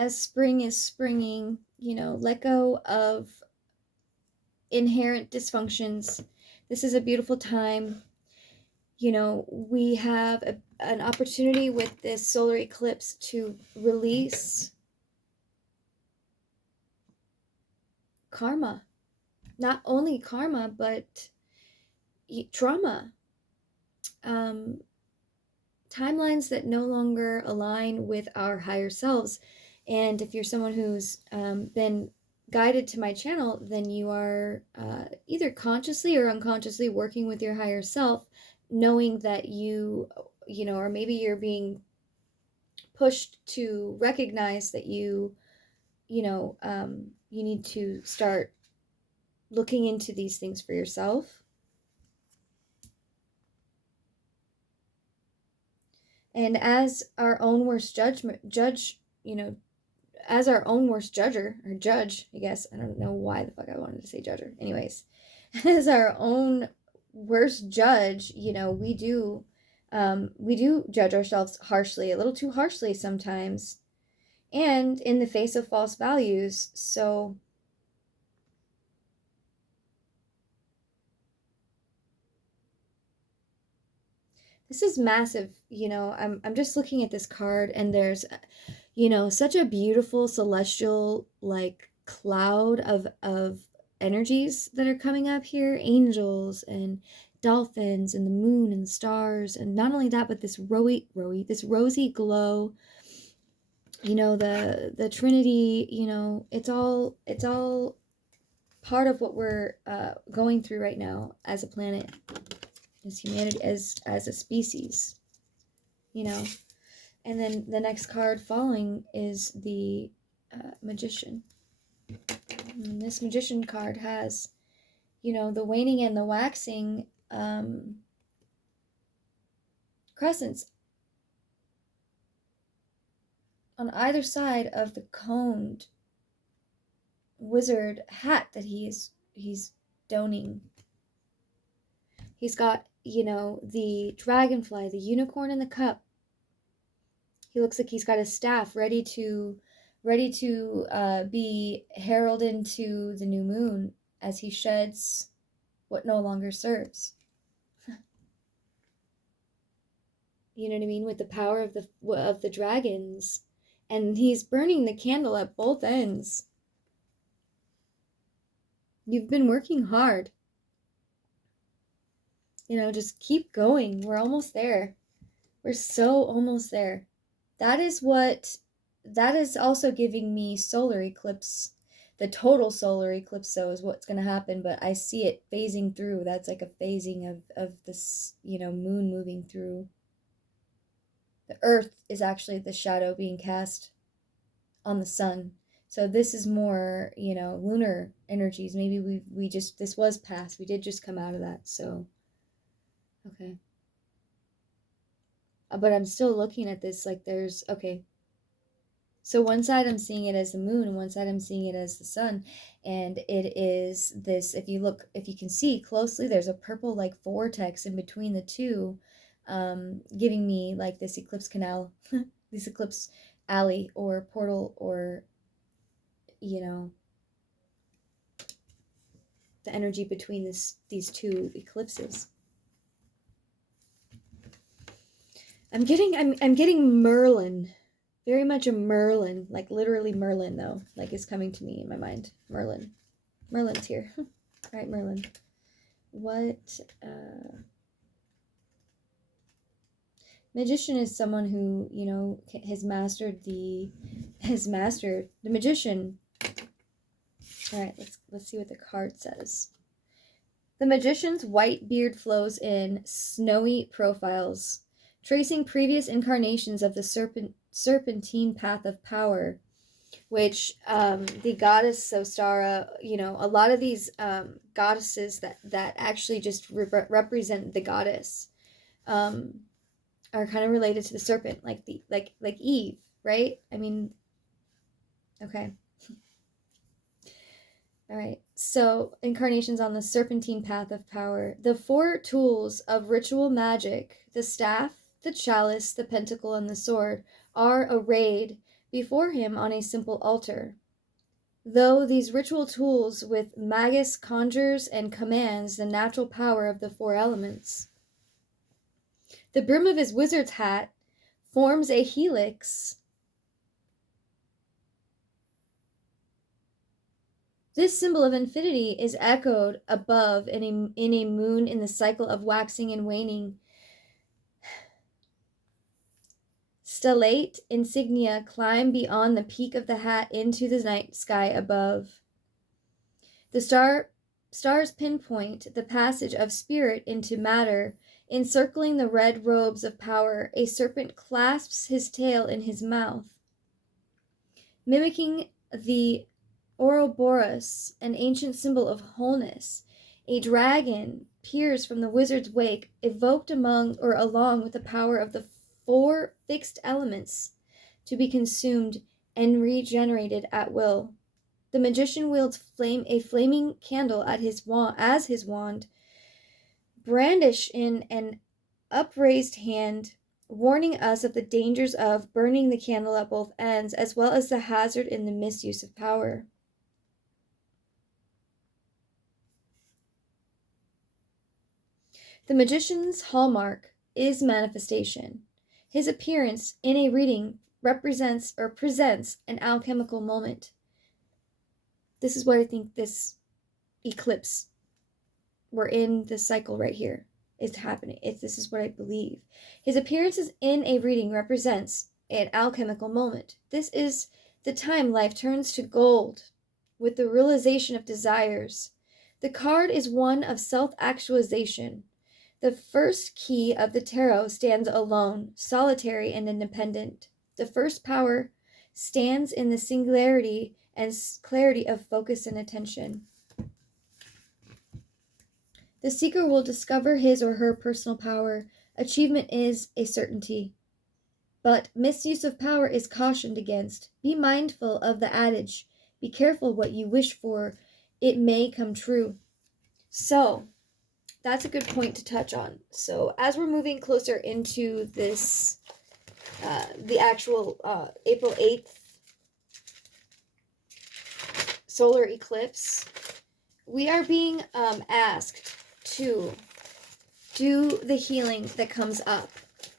as spring is springing, let go of inherent dysfunctions. This is a beautiful time. We have an opportunity with this solar eclipse to release karma. Not only karma, but trauma. Timelines that no longer align with our higher selves. And if you're someone who's been guided to my channel, then you are either consciously or unconsciously working with your higher self, knowing that or maybe you're being pushed to recognize that you need to start looking into these things for yourself. And as our own worst as our own worst judge, I guess. I don't know why the fuck I wanted to say judger. Anyways, as our own worst judge, we do judge ourselves harshly, a little too harshly sometimes, and in the face of false values. So this is massive. I'm just looking at this card, and there's such a beautiful celestial cloud of energies that are coming up here, angels and dolphins and the moon and the stars, and not only that, but this rosy glow, the Trinity, it's all part of what we're going through right now as a planet, as humanity, as a species, And then the next card following is the Magician. And this Magician card has, the waning and the waxing crescents on either side of the coned wizard hat that he's donning. He's got, the dragonfly, the unicorn in the cup. He looks like he's got a staff ready to be heralded into the new moon as he sheds what no longer serves. You know what I mean? With the power of the dragons, and he's burning the candle at both ends. You've been working hard. Just keep going. We're almost there. We're so almost there. That is also giving me solar eclipse. The total solar eclipse, so, is what's going to happen, but I see it phasing through. That's like a phasing of this, moon moving through. The earth is actually the shadow being cast on the sun. So this is more, lunar energies. Maybe this was past. We did just come out of that, so, okay. But I'm still looking at this like there's, okay. So one side I'm seeing it as the moon, and one side I'm seeing it as the sun. And it is this, if you can see closely, there's a purple vortex in between the two, giving me this eclipse canal, this eclipse alley or portal, or, the energy between these two eclipses. I'm getting Merlin. Very much a Merlin, literally Merlin, though, is coming to me in my mind. Merlin's here. All right, Merlin. What? Magician is someone who, has mastered the magician. All right, let's see what the card says. The magician's white beard flows in snowy profiles, tracing previous incarnations of the serpentine path of power, which the goddess Sostara, a lot of these goddesses that actually just represent the goddess are kind of related to the serpent, like Eve, right? I mean, okay. All right, so incarnations on the serpentine path of power. The 4 tools of ritual magic, the staff, the chalice, the pentacle, and the sword, are arrayed before him on a simple altar. Though these ritual tools with magus conjures and commands the natural power of the four elements. The brim of his wizard's hat forms a helix. This symbol of infinity is echoed above in a moon in the cycle of waxing and waning. Stellate insignia climb beyond the peak of the hat into the night sky above. The stars pinpoint the passage of spirit into matter. Encircling the red robes of power, a serpent clasps his tail in his mouth. Mimicking the Ouroboros, an ancient symbol of wholeness, a dragon peers from the wizard's wake, evoked along with the power of the four fixed elements to be consumed and regenerated at will. The magician wields a flaming candle as his wand, brandish in an upraised hand, warning us of the dangers of burning the candle at both ends, as well as the hazard in the misuse of power. The magician's hallmark is manifestation. His appearance in a reading presents an alchemical moment. This is what I think this eclipse, we're in this cycle right here, is happening. This is what I believe. His appearances in a reading represents an alchemical moment. This is the time life turns to gold with the realization of desires. The card is one of self-actualization. The first key of the tarot stands alone, solitary and independent. The first power stands in the singularity and clarity of focus and attention. The seeker will discover his or her personal power. Achievement is a certainty. But misuse of power is cautioned against. Be mindful of the adage. Be careful what you wish for. It may come true. So, that's a good point to touch on. So, as we're moving closer into this, the actual April 8th solar eclipse, we are being asked to do the healing that comes up.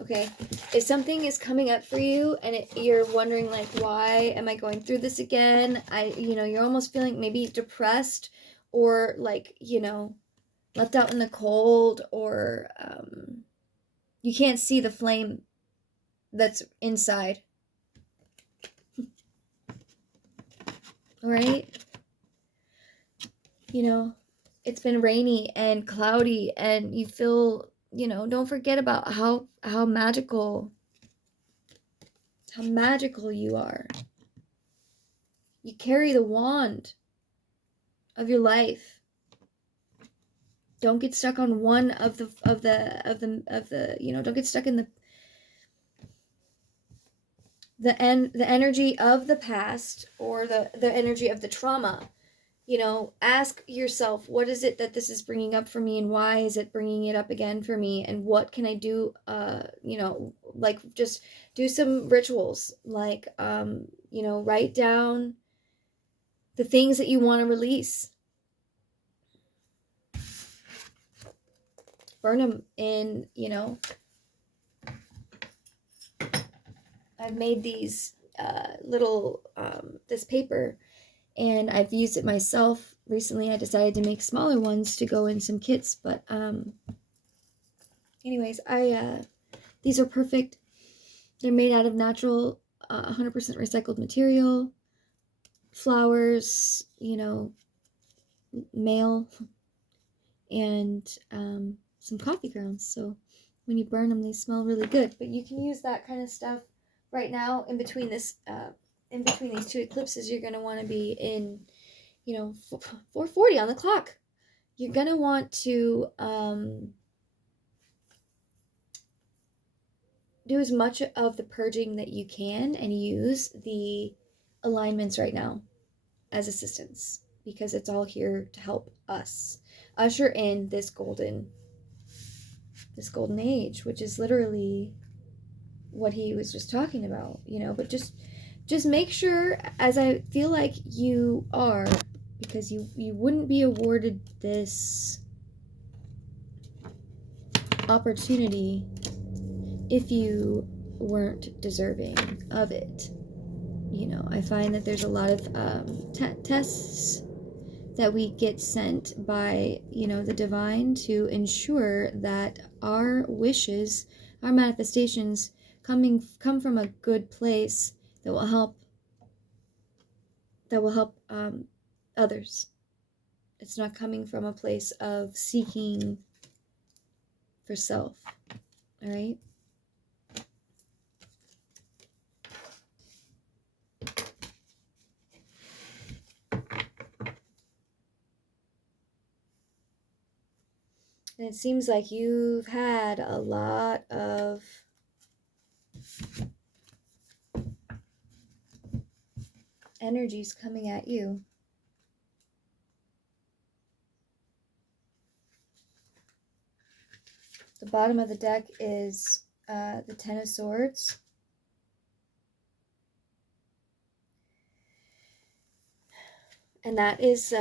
Okay, if something is coming up for you and you're wondering like, why am I going through this again? You're almost feeling maybe depressed or like, left out in the cold, or you can't see the flame that's inside. All right. It's been rainy and cloudy and you feel, don't forget about how magical you are. You carry the wand of your life. Don't get stuck on one of the don't get stuck in the energy of the past or the energy of the trauma. Ask yourself, what is it that this is bringing up for me, and why is it bringing it up again for me, and what can I do? Like just do some rituals, like write down the things that you want to release. Burn them in, I've made these little this paper, and I've used it myself. Recently I decided to make smaller ones to go in some kits, but anyways, these are perfect. They're made out of natural 100% recycled material, flowers, male, and some coffee grounds. So when you burn them, they smell really good. But you can use that kind of stuff right now in between these two eclipses. You're going to want to be in 4:40 on the clock. You're going to want to do as much of the purging that you can and use the alignments right now as assistance, because it's all here to help us usher in this golden age, which is literally what he was just talking about, but just just make sure, as I feel like you are, because you wouldn't be awarded this opportunity if you weren't deserving of it. You know, I find that there's a lot of tests that we get sent by, you know, the divine to ensure that our wishes, our manifestations come from a good place that will help others. It's not coming from a place of seeking for self. All right. And it seems like you've had a lot of energies coming at you. The bottom of the deck is the Ten of Swords. And that is,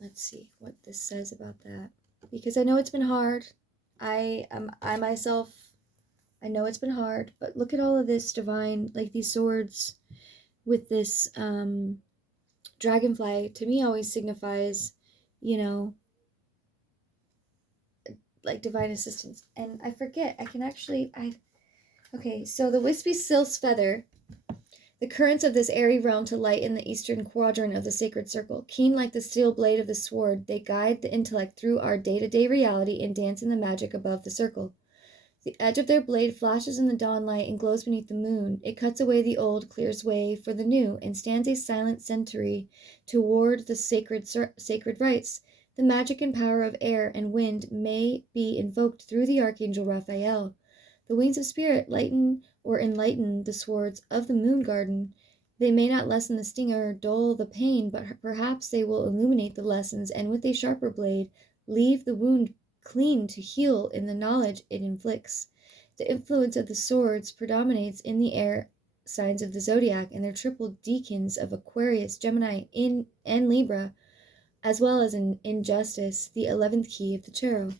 let's see what this says about that. Because I know it's been hard. I myself, I know it's been hard. But look at all of this divine, like these swords with this dragonfly. To me always signifies, you know, like divine assistance. And I forget, I can actually, okay, so the wispy sylph's feather, the currents of this airy realm to light in the eastern quadrant of the sacred circle. Keen like the steel blade of the sword, they guide the intellect through our day-to-day reality and dance in the magic above the circle. The edge of their blade flashes in the dawn light and glows beneath the moon. It cuts away the old, clears way for the new, and stands a silent sentry toward the sacred rites. The magic and power of air and wind may be invoked through the archangel Raphael. The wings of spirit lighten or enlighten the swords of the moon garden. They may not lessen the sting or dull the pain, but perhaps they will illuminate the lessons, and with a sharper blade, leave the wound clean to heal in the knowledge it inflicts. The influence of the swords predominates in the air signs of the zodiac and their triple decans of Aquarius, Gemini, and Libra, as well as in Injustice, the 11th key of the tarot.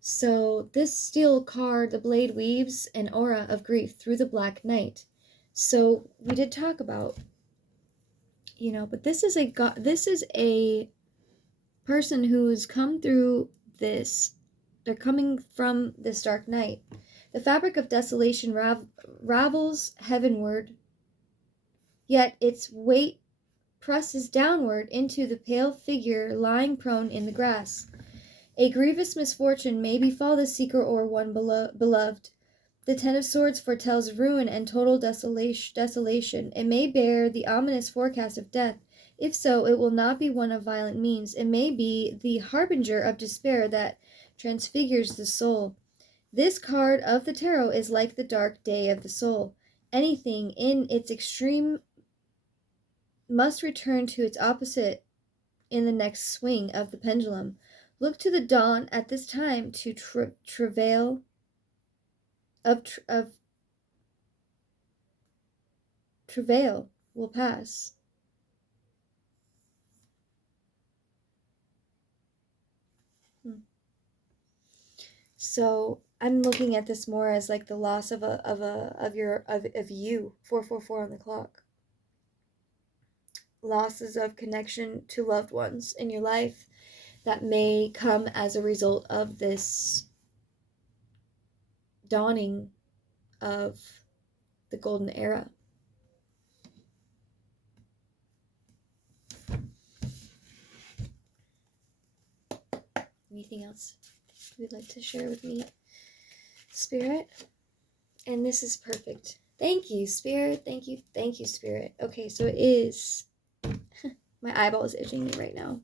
So this steel card, the blade weaves an aura of grief through the black night. So we did talk about, you know, but this is a person who's come through this. They're coming from this dark night. The fabric of desolation ravels heavenward, yet its weight presses downward into the pale figure lying prone in the grass. A grievous misfortune may befall the seeker or one beloved. The Ten of Swords foretells ruin and total desolation. It may bear the ominous forecast of death. If so, it will not be one of violent means. It may be the harbinger of despair that transfigures the soul. This card of the tarot is like the dark day of the soul. Anything in its extreme must return to its opposite in the next swing of the pendulum. Look to the dawn at this time to travail travail will pass. So I'm looking at this more as like the loss of you 444 on the clock. Losses of connection to loved ones in your life that may come as a result of this dawning of the golden era. Anything else you'd like to share with me, Spirit? And this is perfect. Thank you, Spirit. Thank you, Spirit. Okay, so it is. My eyeball is itching me right now.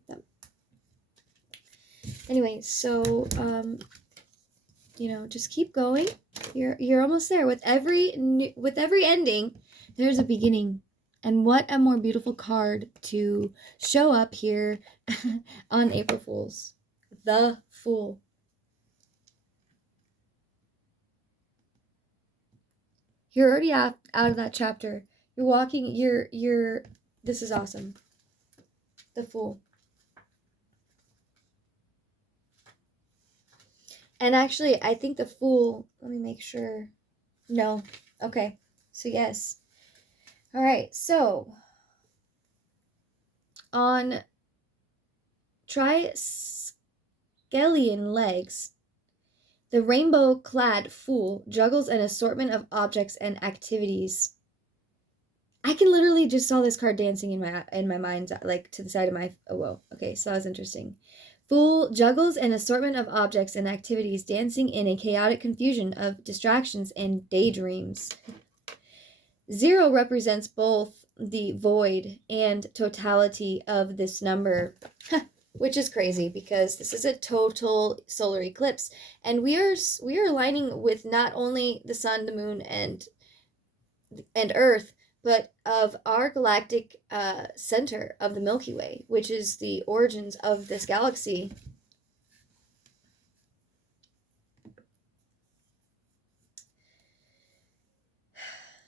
Anyway, so you know, just keep going. You're almost there. With every ending, there's a beginning. And what a more beautiful card to show up here on April Fool's. The Fool. You're already out of that chapter. You're walking, this is awesome. The Fool. And actually, I think the Fool, let me make sure. No. Okay. So, yes. All right. So, on triskelion legs, the rainbow-clad Fool juggles an assortment of objects and activities. I can literally just saw this card dancing in my mind, like to the side of my. Oh, whoa. Okay, so that was interesting. Fool juggles an assortment of objects and activities, dancing in a chaotic confusion of distractions and daydreams. 0 represents both the void and totality of this number, which is crazy because this is a total solar eclipse, and we are aligning with not only the sun, the moon, and Earth, but of our galactic center of the Milky Way, which is the origins of this galaxy.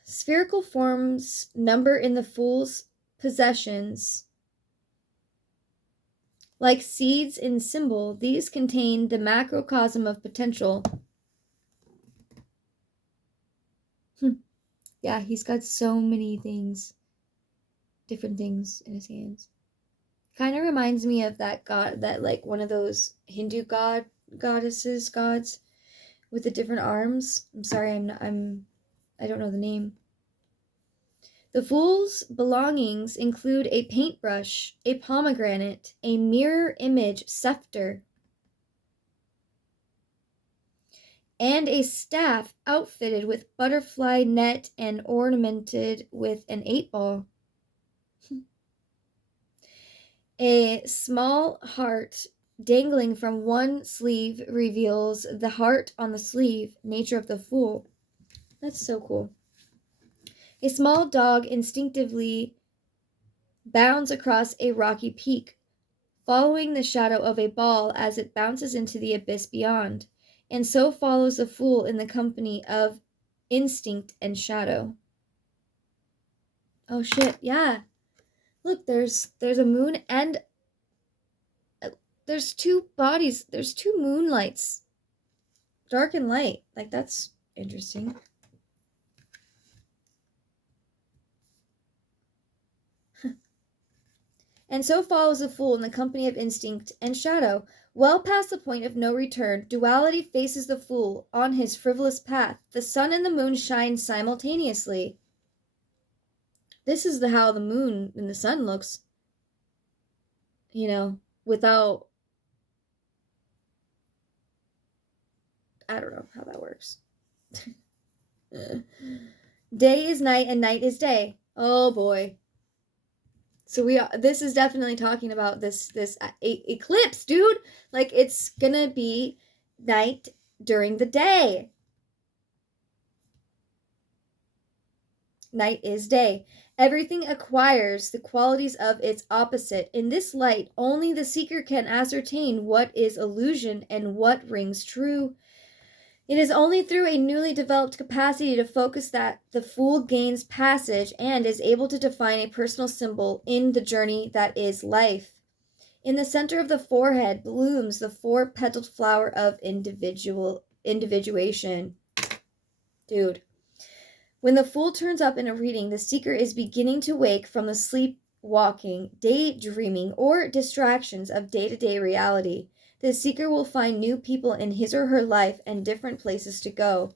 Spherical forms number in the Fool's possessions. Like seeds in symbol, these contain the macrocosm of potential. Yeah, he's got so many things, different things in his hands. Kind of reminds me of that god, that like one of those Hindu gods with the different arms. I'm sorry, I don't know the name. The Fool's belongings include a paintbrush, a pomegranate, a mirror image scepter, and a staff outfitted with butterfly net and ornamented with an 8-ball. A small heart dangling from one sleeve reveals the heart on the sleeve, nature of the Fool. That's so cool. A small dog instinctively bounds across a rocky peak, following the shadow of a ball as it bounces into the abyss beyond, and so follows the Fool in the company of instinct and shadow. Oh shit, yeah. Look, there's a moon and there's 2 bodies. There's 2 moonlights. Dark and light. Like, that's interesting. And so follows the Fool in the company of instinct and shadow. Well past the point of no return, duality faces the Fool on his frivolous path. The sun and the moon shine simultaneously. This is how the moon and the sun looks, without, I don't know how that works. Day is night and night is day. Oh boy. So this is definitely talking about this eclipse, dude. Like, it's gonna be night during the day. Night is day. Everything acquires the qualities of its opposite. In this light, only the seeker can ascertain what is illusion and what rings true. It is only through a newly developed capacity to focus that the Fool gains passage and is able to define a personal symbol in the journey that is life. In the center of the forehead blooms the 4-petaled flower of individuation. Dude. When the Fool turns up in a reading, the seeker is beginning to wake from the sleepwalking, daydreaming, or distractions of day-to-day reality. The seeker will find new people in his or her life and different places to go.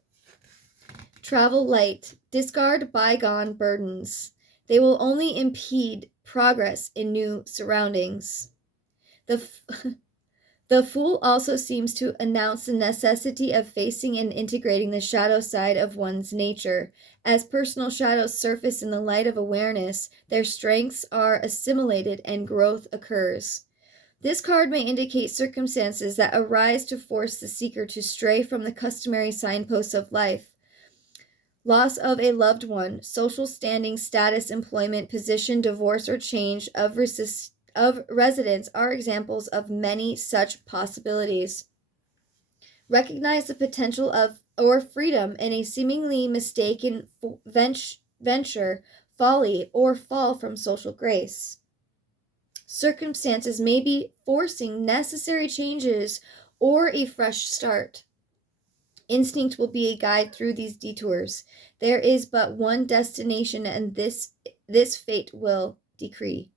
Travel light. Discard bygone burdens. They will only impede progress in new surroundings. The Fool also seems to announce the necessity of facing and integrating the shadow side of one's nature. As personal shadows surface in the light of awareness, their strengths are assimilated and growth occurs. This card may indicate circumstances that arise to force the seeker to stray from the customary signposts of life. Loss of a loved one, social standing, status, employment, position, divorce, or change of residence are examples of many such possibilities. Recognize the potential of or freedom in a seemingly mistaken venture, folly, or fall from social grace. Circumstances may be forcing necessary changes or a fresh start. Instinct will be a guide through these detours. There is but one destination, and this fate will decree.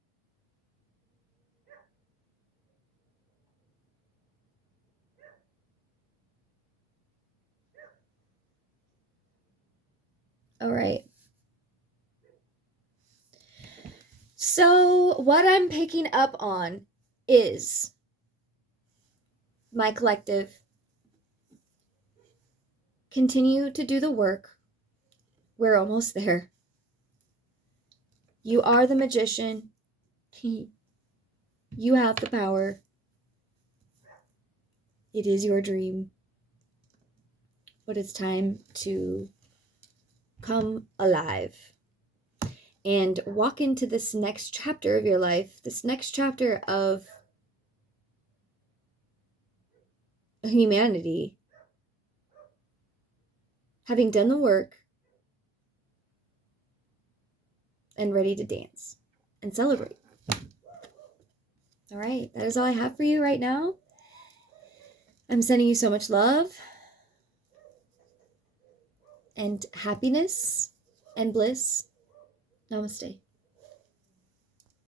All right. So, what I'm picking up on is my collective. Continue to do the work. We're almost there. You are the magician. You have the power. It is your dream. But it's time to come alive and walk into this next chapter of your life, this next chapter of humanity, having done the work and ready to dance and celebrate. All right, that is all I have for you right now. I'm sending you so much love and happiness and bliss. Namaste.